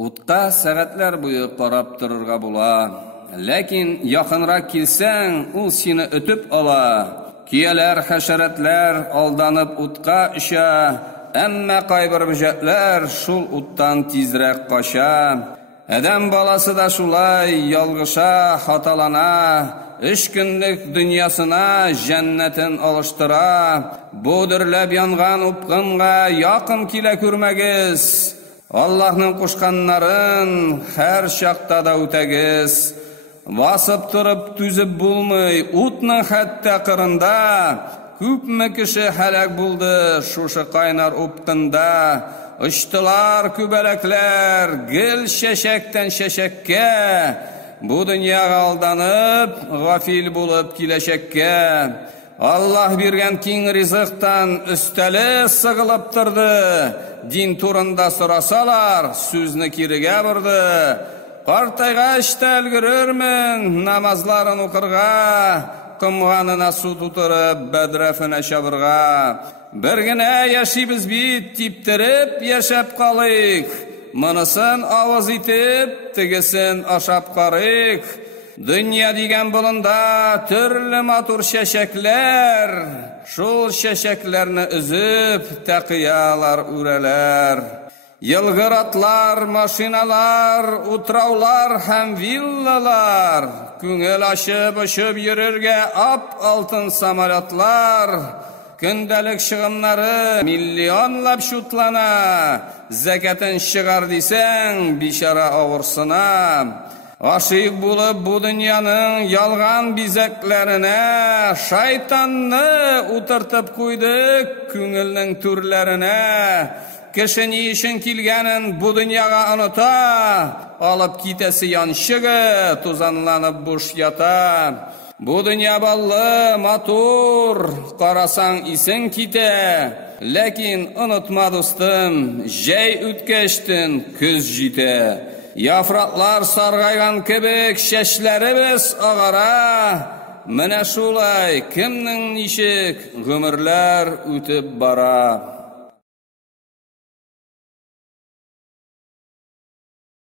Утка сәгатьләр буе карап торырга була. Ләкин якынрак килсәң, ул сине өтеп ала. Кияләр, хәшәрәтләр алданып утка оча, әмма кайбер бөҗәкләр шул уттан тизрәк кача. Адәм баласы да шулай ялгыша, хаталана, 3 көнлек дөньясына җәннәтен алыштыра. Бу дөрләп янган упкынга якын килә күрмәгез. Аллаһның кушканнарын һәр чакта да үтәгез. Басып торып түзеп булмый, утның хәтта кырында. Күпме кеше һәлак булды шушы кайнар упкында. Очтылар күбәләкләр, гел чәчәктән чәчәккә. Бу дөньяга алданып, гафил булып киләчәккә. Аллаһ биргән киң ризыктан өстәле сыгылып торды. Дин турында сорасалар, сүзне кирегә борды. Картайгач та өлгерермен намазларын укырга, кымганына су тутырып бәдрәфенә чабырга. Бер генә яшибез бит, типтереп яшәп калыйк. Монысын авыз итеп, тегесен ашап карыйк. Дөнья дигән болында төрле матур чәчәкләр. Шул чәчәкләрне үзеп, тәкыялар үрәләр. Йылгыр атлар, машиналар, утраулар һәм виллалар. Күңел ачып очып йөрергә ап-алтын самолетлар. Көндәлек чыгымнары миллионлап шутлана. Зәкатын чыгар дисәң, бичара авырсына. Ашык булып бу дөньяның ялган бизәкләренә, шайтанны утыртып куйдык күңелнең түрләренә. Кеше ни өчен килгәнен бу дөньяга оныта, алып китәсе янчыгы тузанланып буш ята. Бу дөнья баллы, матур, карасаң исең китә. Ләкин онытма дустым, җәй үткәчтен көз җитә. Яфраклар саргайган кебек чәчләребез агара. Менә шулай кемнең ничек гомерләр үтеп бара.